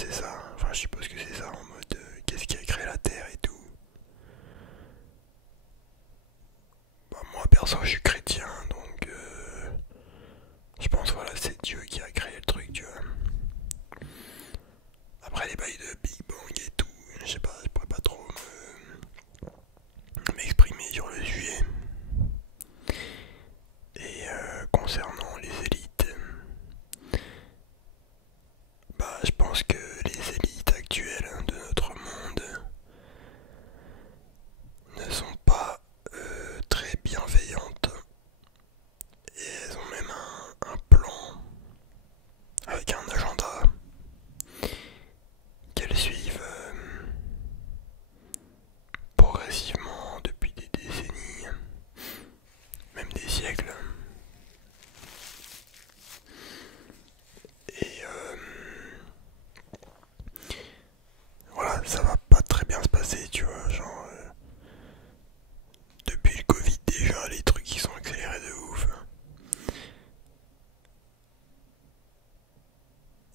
c'est ça. Enfin, je suppose que c'est ça en mode qu'est-ce qui a créé la Terre et tout. Bah, moi perso, je suis chrétien, donc je pense voilà, c'est Dieu qui a créé le truc, tu vois. Après les bails de Big Bang et tout, je sais pas, je pourrais pas trop m'exprimer sur le sujet. Et concernant les élites, bah je pense que les élites actuelles de notre monde ne sont pas très bienveillantes. Et elles ont même un plan avec un agenda qu'elles suivent progressivement depuis des décennies, même des siècles. Et voilà, ça va pas très bien se passer, tu vois, genre depuis le Covid déjà, les trucs qui sont accélérés de ouf.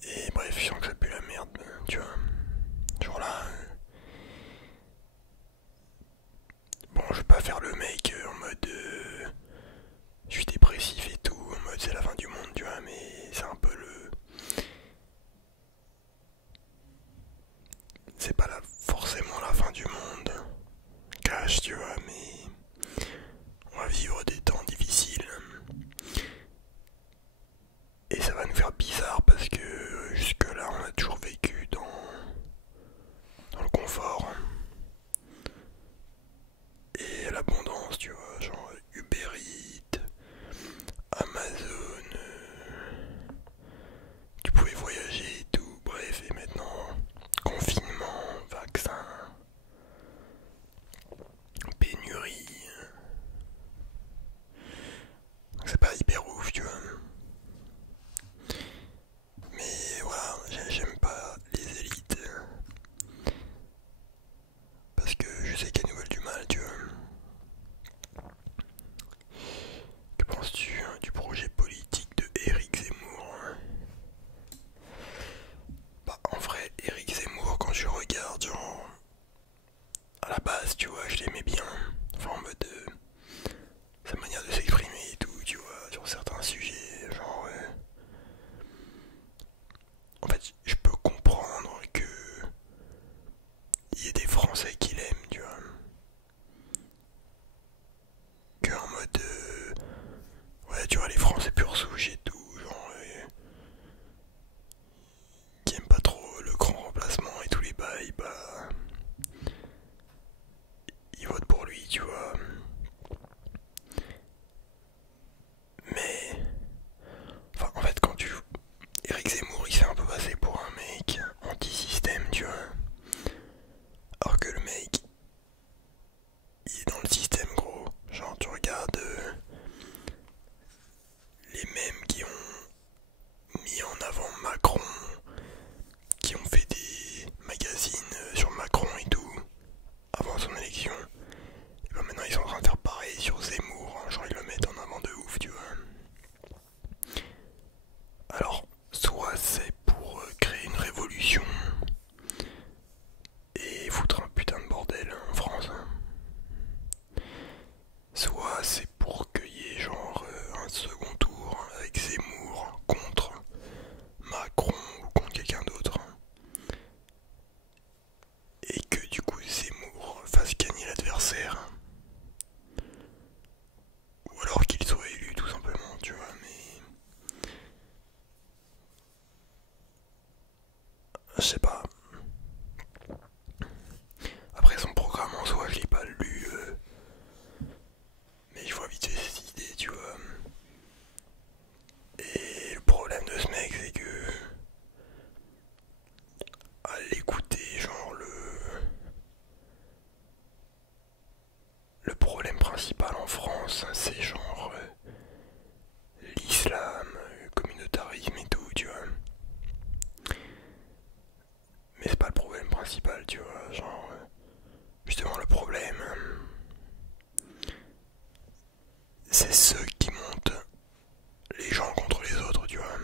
Et bref, je sens que ça pue la merde, tu vois. Genre là, bon, je vais pas faire le mec en mode je suis dépressif et tout, en mode c'est la fin du monde, tu vois, mais c'est un peu le. C'est pas forcément la fin du monde, cache, tu vois, mais on va vivre des temps difficiles. Et ça va nous faire bizarre parce que jusque-là, on a toujours vécu dans le confort et l'abondance, tu vois, genre Uber Eats, Amazon, tu pouvais voyager et tout, bref, et maintenant, confinement, vaccin, pénurie, c'est pas hyper ouf, tu vois. Mais voilà, j'aime pas les élites parce que je sais qu'elles nous veulent du mal, tu vois. Que penses-tu du projet politique de Éric Zemmour? Bah en vrai, Éric Zemmour, quand je regarde, genre, à la base, tu vois, je l'aimais bien. Enfin en mode sa manière de s'exprimer et tout, tu vois, sur certains sujets, genre en fait, je peux comprendre que il y ait des Français qui l'aiment, tu vois. Que en mode ouais, tu vois, les Français pur souche et tout, genre qui aiment pas trop le grand remplacement et tous les bails, bah ils votent pour lui, tu vois. Mais enfin, en fait, quand tu Éric Zemmour, il s'est un peu passé pour un mec anti-système, tu vois. Alors que le mec, il est dans le système, gros. Genre, tu regardes les mêmes qui ont mis en avant Macron, qui ont fait des magazines sur Macron et tout, avant son élection. Et ben maintenant, ils sont en train de faire pareil sur Zemmour. Genre, ils le mettent en avant de ouf, tu vois. Alors, soit c'est pour créer une révolution et foutre un putain de bordel en France, hein. Soit c'est pour qu'il y ait genre un second tour avec Zemmour contre Macron ou contre quelqu'un d'autre. Et que du coup Zemmour fasse gagner l'adversaire. Ou alors qu'il soit élu tout simplement, tu vois, mais. Je sais pas. Après son programme en soi, je l'ai pas lu. Mais je vois vite fait ses idées, tu vois. Et le problème de ce mec, c'est que. À l'écouter, genre le problème principal en France, c'est genre l'islam, le communautarisme et tout, tu vois. Mais c'est pas le problème principal, tu vois. Genre, justement, le problème, c'est ceux qui montent les gens contre les autres, tu vois.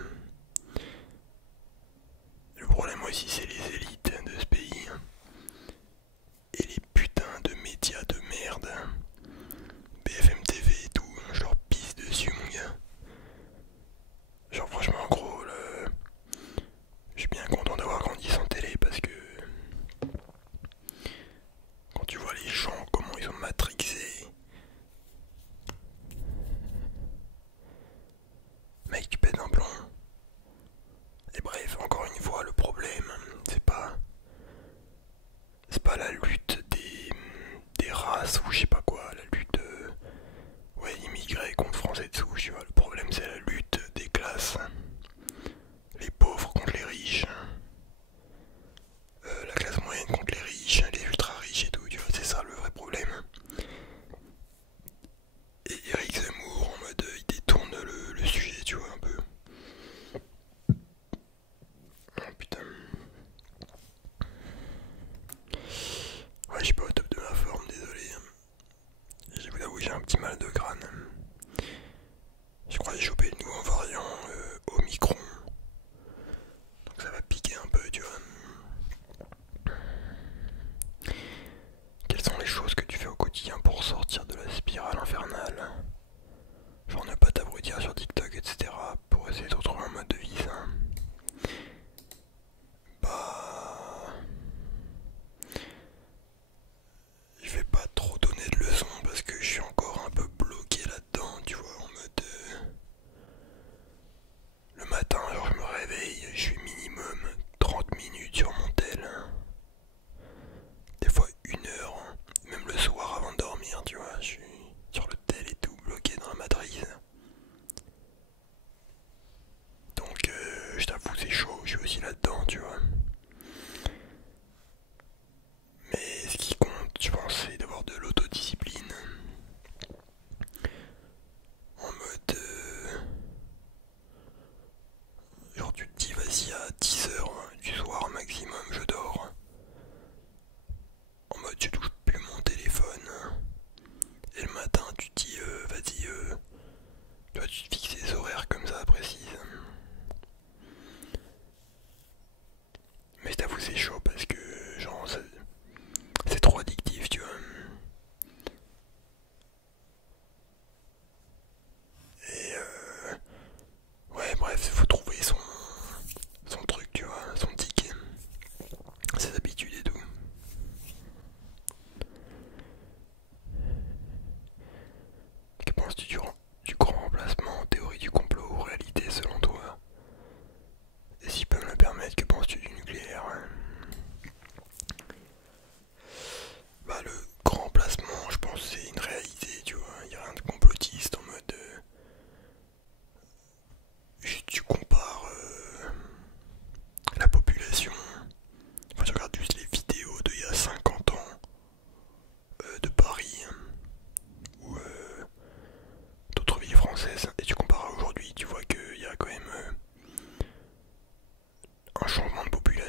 Le problème aussi, c'est les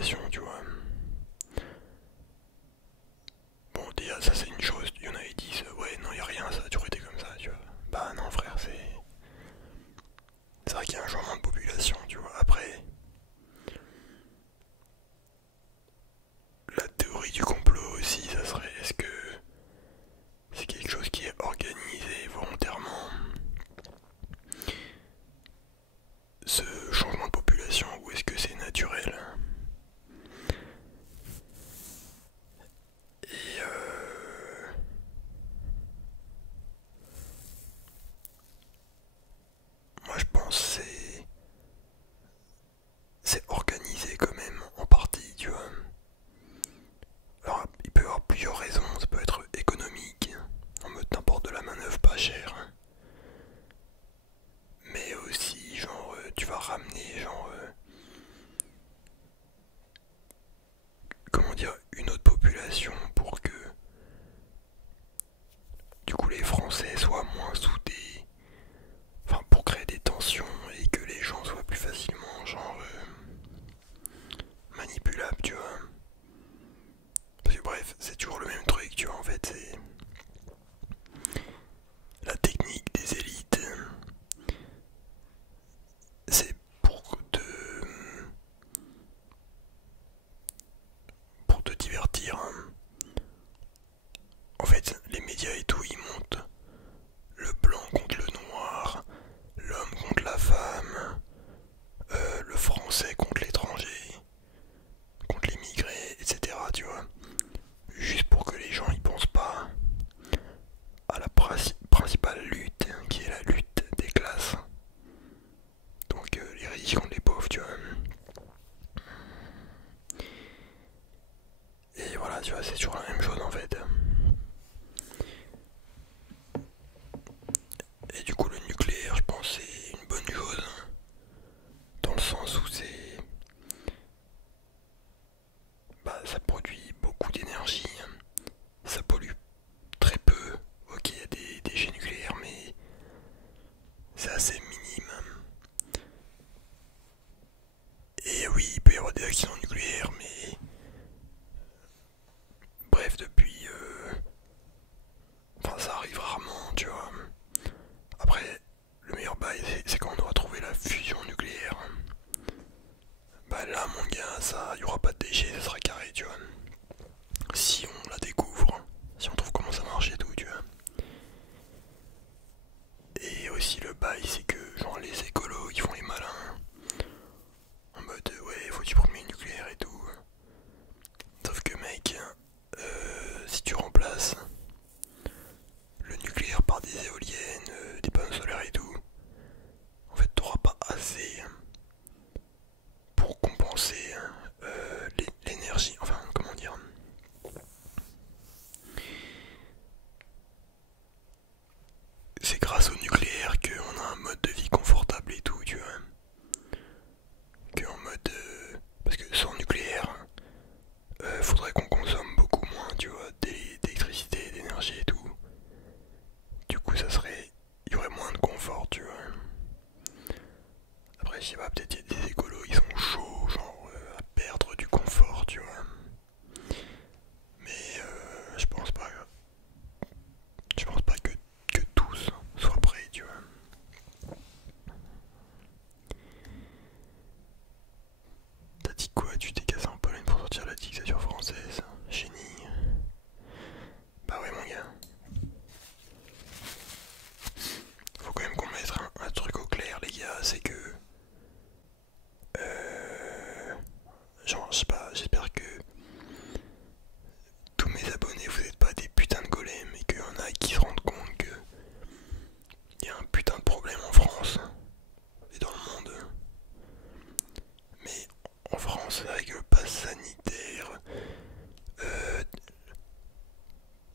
population, tu vois. Bon, déjà, ça c'est une chose. Il y en a qui disent, ouais, non, y a rien, ça a toujours été comme ça, tu vois. Bah non, frère, c'est vrai qu'il y a un changement de population, tu vois. Après, la théorie du complot aussi, ça serait, est-ce que c'est quelque chose qui est organisé volontairement, ce changement de population, ou est-ce que c'est naturel? Et moi je pense que c'est organisé quand même en partie, tu vois. Alors il peut y avoir plusieurs raisons, ça peut être économique, en mode t'importes de la manœuvre pas chère, mais aussi genre tu vas ramener genre comment dire une autre population pour que du coup les Français soient moins soudés, enfin pour créer des tensions et que les gens soient plus facilement genre manipulables, tu vois. Parce que bref, c'est toujours le même truc, tu vois, en fait, c'est la technique des élites, c'est pour te divertir, hein. En fait, les médias et tout, ils montent le blanc contre le noir, l'homme contre la femme, le français contre l'étranger, contre l'immigré, etc. Tu vois, juste pour que les gens y pensent pas à la principale lutte, qui est la lutte des classes. Donc les riches contre les pauvres, tu vois. Et voilà, tu vois, c'est toujours la même chose en fait. Et du coup, le nucléaire, je pense, c'est une bonne chose. Dans le sens où ça produit beaucoup d'énergie. Ça pollue très peu. Ok, il y a des déchets nucléaires, mais c'est assez minime. Et oui, il peut y avoir des accidents nucléaires, mais bref, depuis... Enfin, ça arrive rarement, tu vois. Après, le meilleur bail, c'est quand on doit trouver la fusion nucléaire. Bah là, mon gars, ça, il y aura pas de déchets, ça sera carré, tu vois. Si on la découvre, si on trouve comment ça marche et tout, tu vois. Et aussi le bail, c'est que genre les écolos, ils font les malins. En mode, ouais, faut supprimer le nucléaire et tout. Sauf que mec, si tu remplaces le nucléaire par des éoliennes, des panneaux solaires et tout, en fait t'auras pas assez pour compenser l'énergie, enfin comment dire. C'est grâce au nucléaire qu'on a un mode de vie confortable et tout, tu vois. Que en mode... parce que sans nucléaire, faudrait qu'on consomme beaucoup moins, tu vois, d'électricité, d'énergie et tout. Du coup ça serait... il y aurait moins de confort, tu vois. Après je sais pas, peut-être il y a des écolos, ils sont chauds, genre à perdre du confort, tu vois. Mais je pense pas que tous soient prêts, tu vois. T'as dit quoi? Tu t'es cassé en Pologne pour sortir la dictature française? Génie. Bah ouais mon gars. Faut quand même qu'on mette un truc au clair les gars, c'est que... genre je sais pas, j'espère que tous mes abonnés vous êtes pas des putains de golems et qu'il y en a qui se rendent compte que il y a un putain de problème en France et dans le monde. Mais en France avec le pass sanitaire, euh,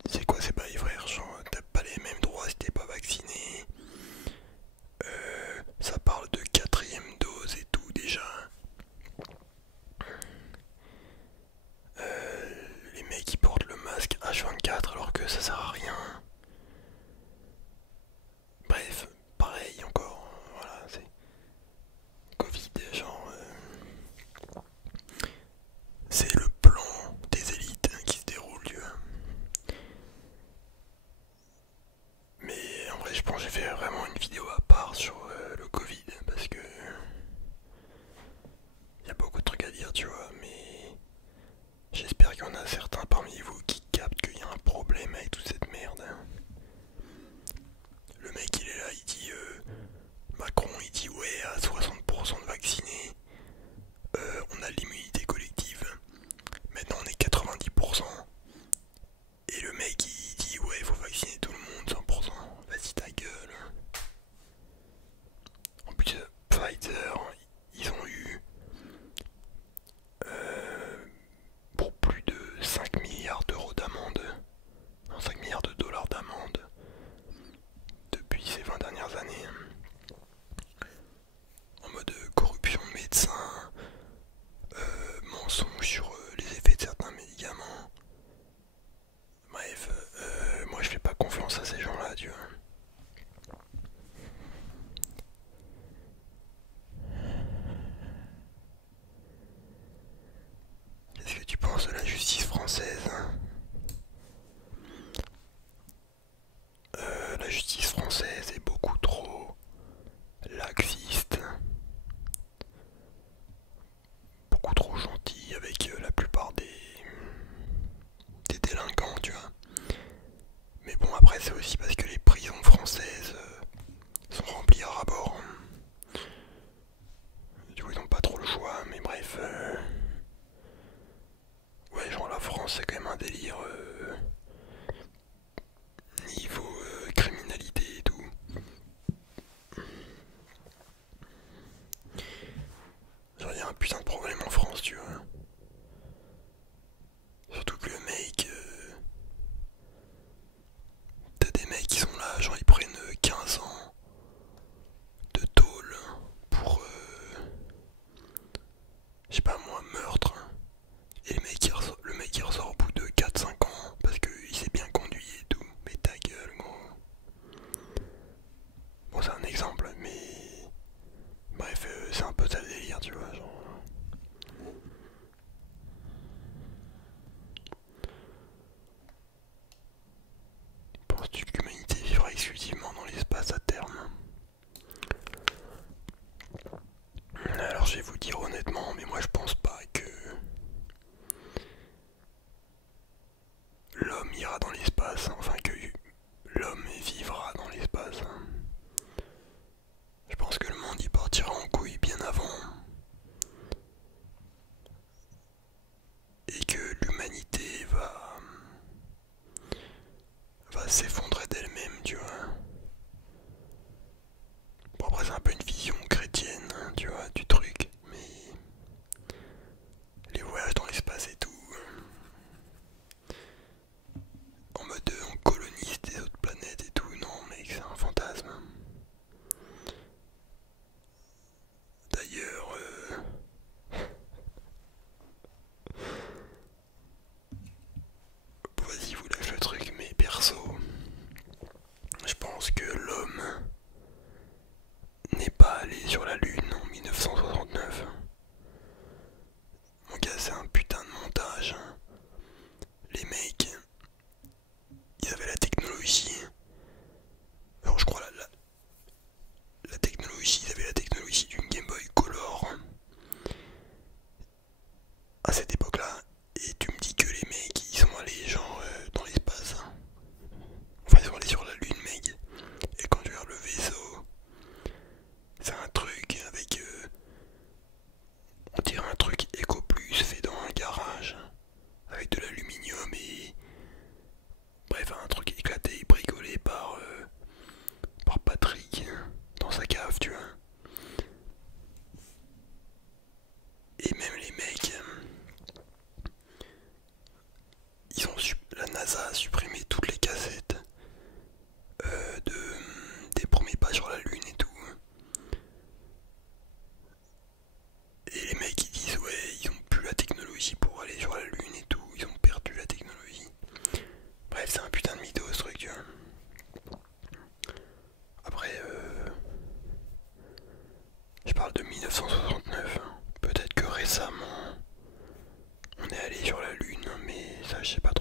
c'est quoi ces bails frère? Genre t'as pas les mêmes droits si t'es pas vacciné. Ça parle de quatrième dose et tout déjà. Les mecs qui portent le masque H24 alors que ça sert à rien. Bref, pareil encore, voilà, c'est Covid, genre délire, tu vois, mais j'espère qu'il y en a certains parmi vous qui captent qu'il y a un problème avec toute cette merde. Le mec il est là, il dit Macron il dit ouais à 60% de vaccinés, on a l'immunité collective. Maintenant on est 90%. Et le mec il dit ouais il faut vacciner tout le monde 100%. Vas-y ta gueule. En plus Pfizer ils ont eu pour plus de 5 milliards d'euros d'amende. Non 5 milliards de dollars d'amende depuis ces 20 dernières années. En mode corruption de médecins, mensonge sur les effets de certains médicaments. Bref, moi je fais pas confiance à ces gens-là, tu vois. Qu'est-ce que tu penses de la justice française, hein? La justice française est beaucoup trop laxiste, beaucoup trop gentille avec la plupart des délinquants, tu vois. Mais bon, après, c'est aussi parce que les prisons françaises sont remplies à ras-bord. Du coup, ils n'ont pas trop le choix, mais bref. Ouais, genre la France, c'est quand même un délire niveau criminalité et tout. Genre, il y a un putain de problème en France, tu vois. Surtout que le mec. T'as des mecs qui sont là, genre ils prennent 15 ans de tôle pour, je sais pas moi, meurtre. Et le mec il ressort au bout de 4-5 ans parce qu'il s'est bien conduit et tout. Mais ta gueule, gros. Bon, c'est un exemple, mais. Bref, c'est un peu ça le délire, tu vois. Genre. Penses-tu que l'humanité vivra exclusivement dans l'espace à terme? Alors je vais vous dire honnêtement, mais moi je pense pas que l'homme ira dans l'espace, enfin que l'homme vivra dans l'espace. Je pense que le monde y partira en couille bien avant. Et que l'humanité va s'effondrer d'elle-même, tu vois. Bon après c'est un peu une vision chrétienne, hein, tu vois, du truc, mais les voyages dans l'espace et tout, en mode on colonise des autres planètes et tout, non mec c'est un fantasme. D'ailleurs, vas-y vous lâche le truc, mais perso, je pense que l'homme n'est pas allé sur la Lune en 1969. Mon gars, c'est un putain de montage. Les mecs, ils avaient la technologie. Alors, je crois la technologie, ils avaient la technologie d'une Game Boy Color à cette époque-là. Et tu me dis que les mecs, ils sont allés genre dans l'espace. Enfin, ils sont allés sur la Lune, mec. Et quand tu regardes le vaisseau, c'est un truc avec. On dirait un truc EcoPlus fait dans un garage. Avec de l'aluminium et. Bref, un truc éclaté, bricolé par Patrick dans sa cave, tu vois. Et même les mecs, la NASA a supprimé toutes les cassettes des premiers pas sur la Lune et tout. Et les mecs ils disent ouais ils ont plus la technologie pour aller sur la Lune et tout, ils ont perdu la technologie. Bref c'est un putain de mytho ce truc, tu vois. Après je parle de 1969, peut-être que récemment on est allé sur la Lune, mais ça je sais pas trop.